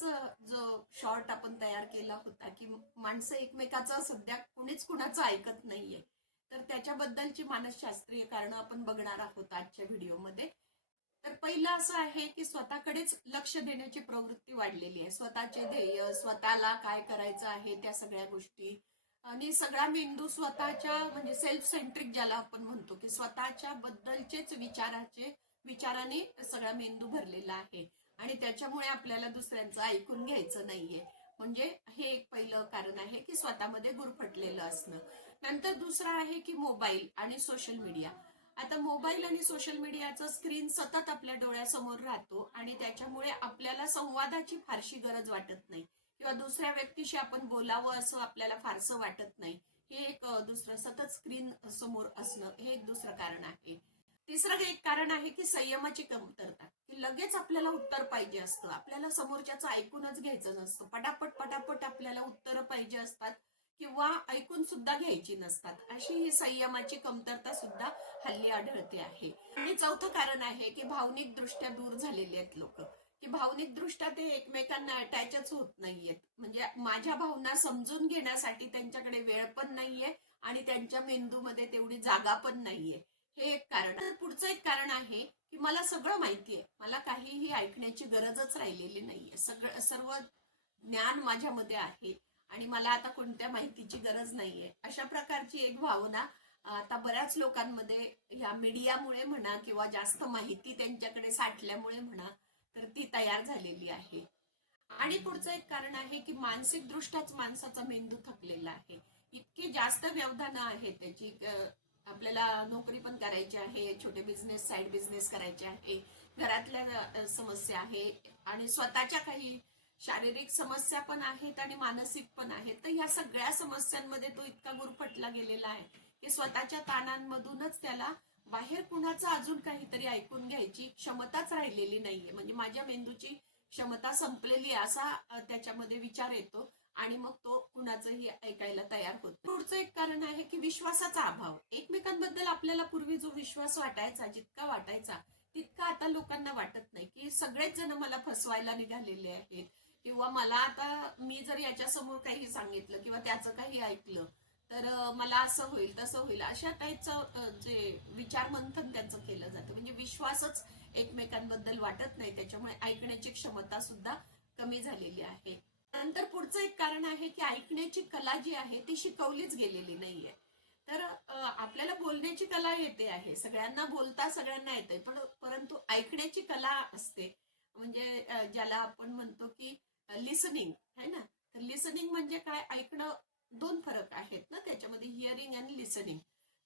त्याचाच जो शॉर्ट आपण तयार केला होता की माणसं एकमेकाचा सध्या कुणीच कुणाचं ऐकत नाहीये. तर त्याच्याबद्दलची मानसशास्त्रीय कारण आपण बघणार आहोत आजच्या व्हिडिओमध्ये. तर पहिलं असं आहे की स्वतःकडेच लक्ष देण्याची प्रवृत्ती वाढलेली आहे. स्वतःचे ध्येय स्वतःला काय करायचं आहे त्या सगळ्या गोष्टी. आणि सगळा मेंदू स्वतःच्या म्हणजे सेल्फ सेंट्रिक ज्याला आपण म्हणतो की स्वतःच्या बद्दलचेच विचाराचे विचाराने सगळा मेंदू भरलेला आहे. आणि त्याच्यामुळे आपल्याला दुसऱ्यांचं ऐकून घ्यायचं नाहीये. म्हणजे हे एक पहिलं कारण आहे की स्वतःमध्ये गुरफटलेलं असणं. नंतर दुसरं आहे की मोबाईल आणि सोशल मीडिया. आता मोबाईल आणि सोशल मीडियाचा स्क्रीन सतत आपल्या डोळ्यासमोर राहतो आणि त्याच्यामुळे आपल्याला संवादाची फारशी गरज वाटत नाही. किंवा दुसऱ्या व्यक्तीशी आपण बोलावं असं आपल्याला फारसं वाटत नाही. हे एक दुसरं सतत स्क्रीन समोर असणं हे एक दुसरं कारण आहे. तिसरं एक कारण आहे की संयमाची कमतरता. लगेच आपल्याला उत्तर पाहिजे असतं. आपल्याला समोरच्याचं ऐकूनच घ्यायचं नसतं. पटापट पटापट आपल्याला उत्तरं पाहिजे असतात किंवा ऐकून सुद्धा घ्यायची नसतात. अशी ही संयमाची कमतरता सुद्धा हल्ली आढळते आहे. आणि चौथं कारण आहे की भावनिक दृष्ट्या दूर झालेले आहेत लोक. की भावनिक दृष्ट्या ते एकमेकांना अटॅचच होत नाहीयेत. म्हणजे माझ्या भावना समजून घेण्यासाठी त्यांच्याकडे वेळ पण नाहीये आणि त्यांच्या मेंदूमध्ये तेवढी जागा पण नाहीये. हे एक कारण. तर पुढचं एक कारण आहे मला सगळं माहिती आहे. मला काहीही ऐकण्याची गरजच राहिलेली नाहीये. सगळं सर्व ज्ञान माझ्यामध्ये आहे आणि मला आता कोणत्या माहितीची गरज नाहीये. अशा प्रकारची एक भावना आता बऱ्याच लोकांमध्ये ह्या मीडियामुळे म्हणा किंवा जास्त माहिती त्यांच्याकडे साठल्यामुळे म्हणा तर ती तयार झालेली आहे. आणि पुढचं एक कारण आहे की मानसिकदृष्ट्याच माणसाचा मेंदू थकलेला आहे. इतकी जास्त व्यवधानं आहेत त्याची आपल्याला नोकरी पण करायची आहे छोटे बिझनेस साईड बिझनेस करायचे आहे. घरातल्या समस्या आहे. आणि स्वतःच्या काही शारीरिक समस्या पण आहेत आणि मानसिक पण आहेत. तर ह्या सगळ्या समस्यांमध्ये तो इतका गुरफटला गेलेला आहे की स्वतःच्या ताणांमधूनच त्याला बाहेर कुणाचं अजून काहीतरी ऐकून घ्यायची क्षमताच राहिलेली नाहीये. म्हणजे माझ्या मेंदूची क्षमता संपलेली असा त्याच्यामध्ये विचार येतो. आणि मग तो कुणाचंही ऐकायला तयार होत. पुढचं एक कारण आहे की विश्वासाचा अभाव. एकमेकांबद्दल आपल्याला पूर्वी जो विश्वास वाटायचा जितका वाटायचा तितका आता लोकांना वाटत नाही की सगळेच जण मला फसवायला निघालेले आहेत. किंवा मला आता मी जर याच्यासमोर काही सांगितलं किंवा त्याचं काही ऐकलं तर मला असं होईल तसं होईल अशा टाईपचं जे विचार मंथन त्यांचं केलं जातं. म्हणजे विश्वासच एकमेकांबद्दल वाटत नाही त्याच्यामुळे ऐकण्याची क्षमता सुद्धा कमी झालेली आहे. नंतर पुढचं एक कारण आहे की ऐकण्याची कला जी आहे ती शिकवलीच गेलेली नाहीये. तर आपल्याला बोलण्याची कला येते आहे. सगळ्यांना बोलता सगळ्यांना येते पण परंतु ऐकण्याची कला असते. म्हणजे ज्याला आपण म्हणतो की लिसनिंग है ना? तर लिसनिंग म्हणजे काय? ऐकणं दोन फरक आहेत ना त्याच्यामध्ये हिअरिंग आणि लिसनिंग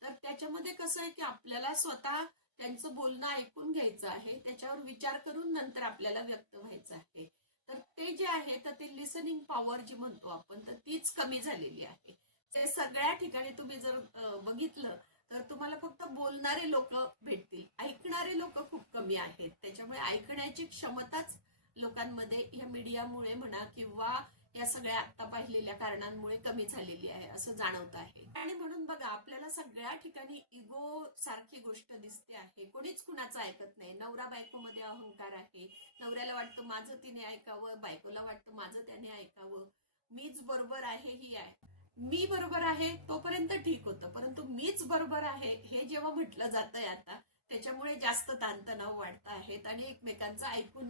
तर त्याच्यामध्ये कसं आहे की आपल्याला स्वतः त्यांचं बोलणं ऐकून घ्यायचं आहे त्याच्यावर विचार करून नंतर आपल्याला व्यक्त व्हायचं आहे. तर ते जे आहे तर ते लिसनिंग पॉवर जी म्हणतो आपण तर तीच कमी झालेली आहे. ते सगळ्या ठिकाणी तुम्ही जर बघितलं तर तुम्हाला फक्त बोलणारे लोक भेटतील. ऐकणारे लोक खूप कमी आहेत. त्याच्यामुळे ऐकण्याची क्षमताच लोकांमध्ये या मीडियामुळे म्हणा किंवा या सगळ्या आता पाहिलेल्या कारणांमुळे कमी झालेली आहे असं जाणवत आहे. आणि म्हणून बघा आपल्याला सगळ्या ठिकाणी इगो सारखी गोष्ट दिसते आहे. कोणीच कुणाचं ऐकत नाही. नवरा बायकोमध्ये अहंकार आहे. नवऱ्याला वाटतं माझं तिने ऐकावं बायकोला वाटतं माझं त्याने ऐकावं. मीच बरोबर आहे ही आहे. मी बरोबर आहे तोपर्यंत ठीक होतं. परंतु मीच बरोबर आहे हे जेव्हा म्हटलं जातंय आता त्याच्यामुळे जास्त ताणतणाव वाढत आहेत आणि एकमेकांचं ऐकून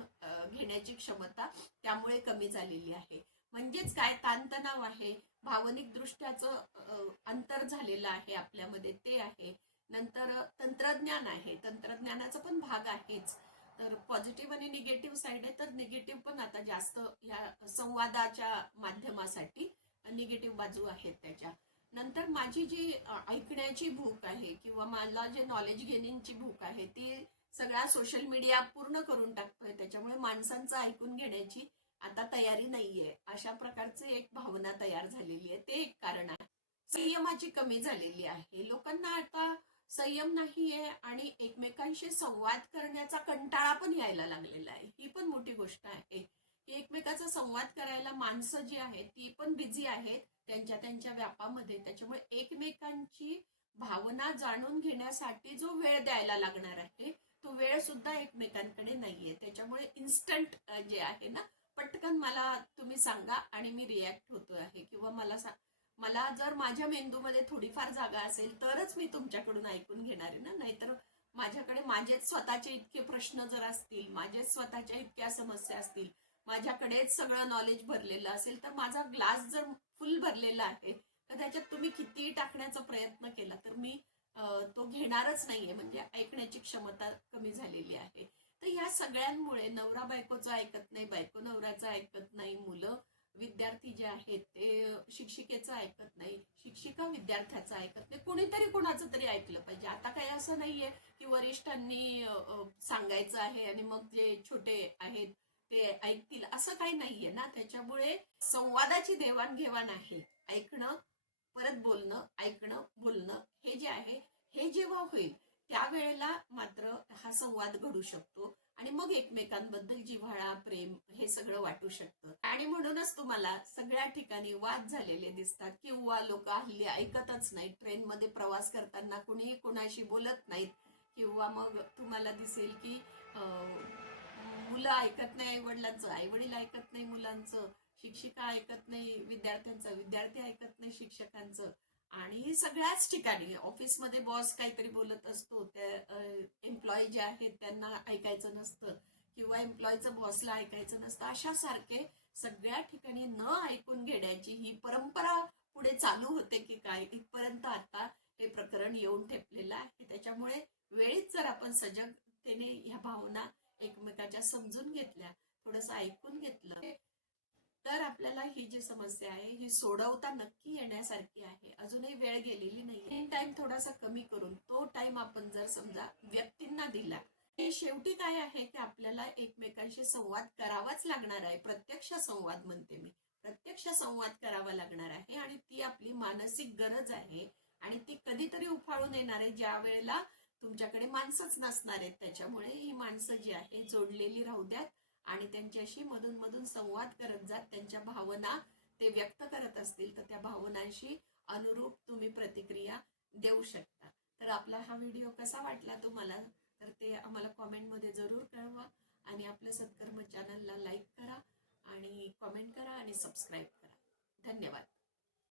घेण्याची क्षमता त्यामुळे कमी झालेली आहे. म्हणजेच काय? ताणतणाव आहे. भावनिक दृष्ट्याचं अंतर झालेलं आहे आपल्यामध्ये. ते आहे. नंतर तंत्रज्ञान आहे. तंत्रज्ञानाचा पण भाग आहेच. तर पॉझिटिव्ह आणि निगेटिव्ह साईड आहे. तर निगेटिव्ह पण आता जास्त या संवादाच्या माध्यमासाठी निगेटिव्ह बाजू आहेत त्याच्या. नंतर माझी जी ऐकण्याची भूक आहे किंवा मला जे नॉलेज घेण्याची भूक आहे ती सगळा सोशल मीडिया पूर्ण करून टाकतोय. त्याच्यामुळे माणसांचं ऐकून घेण्याची आता तयारी नाहीये. अशा प्रकारचे एक भावना तयार झालेली आहे. ते एक कारण आहे. संयमाची कमी झालेली आहे. लोकांना आता संयम नाहीये आणि एकमेकांशी संवाद करण्याचा कंटाळा पण यायला लागलेला आहे. ही पण मोठी गोष्ट आहे की एकमेकाचा संवाद करायला माणसं जी आहेत ती पण बिझी आहेत त्यांच्या त्यांच्या व्यापामध्ये. त्याच्यामुळे एकमेकांची भावना जाणून घेण्यासाठी जो वेळ द्यायला लागणार आहे तो वेळ सुद्धा एकमेकांकडे नाहीये. त्याच्यामुळे इन्स्टंट जे आहे ना पटकन मला तुम्ही सांगा आणि मी रिॲक्ट होतो आहे. किंवा मला सा- मला जर माझ्या मेंदूमध्ये थोडीफार जागा असेल तरच मी तुमच्याकडून ऐकून घेणार आहे ना? नाहीतर माझ्याकडे माझेच स्वतःचे इतके प्रश्न जर असतील माझेच स्वतःच्या इतक्या समस्या असतील माझ्याकडेच सगळं नॉलेज भरलेलं असेल तर माझा ग्लास जर फुल भरलेला आहे तर त्याच्यात तुम्ही कितीही टाकण्याचा प्रयत्न केला तर मी तो घेणारच नाहीये. म्हणजे ऐकण्याची क्षमता कमी झालेली आहे. सगळ्यांमुळे नवरा बायकोचं ऐकत नाही बायको नवऱ्याचं ऐकत नाही मुलं विद्यार्थी जे आहेत ते शिक्षिकेचं ऐकत नाही शिक्षिका विद्यार्थ्याचं ऐकत नाही. कुणीतरी कुणाचं तरी ऐकलं पाहिजे. आता काही असं नाहीये की वरिष्ठांनी सांगायचं आहे आणि मग जे छोटे आहेत ते ऐकतील. असं काही नाहीये ना. त्याच्यामुळे संवादाची देवाणघेवाण आहे. ऐकणं परत बोलणं ऐकणं बोलणं हे जे आहे हे जेव्हा होईल त्यावेळेला मात्र हा संवाद घडू शकतो. आणि मग एकमेकांबद्दल जिव्हाळा प्रेम हे सगळं वाटू शकतं. आणि म्हणूनच तुम्हाला सगळ्या ठिकाणी वाद झालेले दिसतात. किंवा लोक हल्ली ऐकतच नाहीत. ट्रेनमध्ये प्रवास करताना कुणीही कुणाशी बोलत नाहीत. किंवा मग तुम्हाला दिसेल की मुलं ऐकत नाही आई वडिलांचं आई वडील ऐकत नाही मुलांचं शिक्षिका ऐकत नाही विद्यार्थ्यांचं विद्यार्थी ऐकत नाही शिक्षकांचं. आणि सगळ्याच ठिकाणी ऑफिसमध्ये बॉस काहीतरी बोलत असतो त्या एम्प्लॉई जे आहेत त्यांना ऐकायचं नसतं किंवा एम्प्लॉईचं बॉसला ऐकायचं नसतं अशा सारखे सगळ्या ठिकाणी न ऐकून घेण्याची ही परंपरा पुढे चालू होते की काय इथपर्यंत आता हे प्रकरण येऊन ठेपलेलं आहे. त्याच्यामुळे वेळीच जर आपण सजगतेने ह्या भावना एकमेकाच्या समजून घेतल्या थोडस ऐकून घेतलं तर आपल्याला ही जी समस्या आहे ही सोडवता नक्की येण्यासारखी आहे. अजूनही वेळ गेलेली नाही टाइम थोडासा कमी करून तो टाइम आपण जर समजा व्यक्तींना दिला हे शेवटी काय आहे की आपल्याला एकमेकांशी संवाद करावाच लागणार आहे. प्रत्यक्ष संवाद म्हणते मी. प्रत्यक्ष संवाद करावा लागणार आहे आणि ती आपली मानसिक गरज आहे आणि ती कधीतरी उफाळून येणार आहे. ज्या वेळेला तुमच्याकडे माणसंच नसणार आहेत त्याच्यामुळे ही माणसं जी आहे जोडलेली राहू द्यात. आणि त्यांच्याशी मधून मधून संवाद करत जात त्यांच्या भावना ते व्यक्त करत असतील तर त्या भावनांशी अनुरूप तुम्ही प्रतिक्रिया देऊ शकता. तर आपला हा व्हिडिओ कसा वाटला तुम्हाला? तर ते आम्हाला कॉमेंटमध्ये जरूर कळवा आणि आपल्या सत्कर्म चॅनलला लाईक करा आणि कॉमेंट करा आणि सबस्क्राईब करा. धन्यवाद.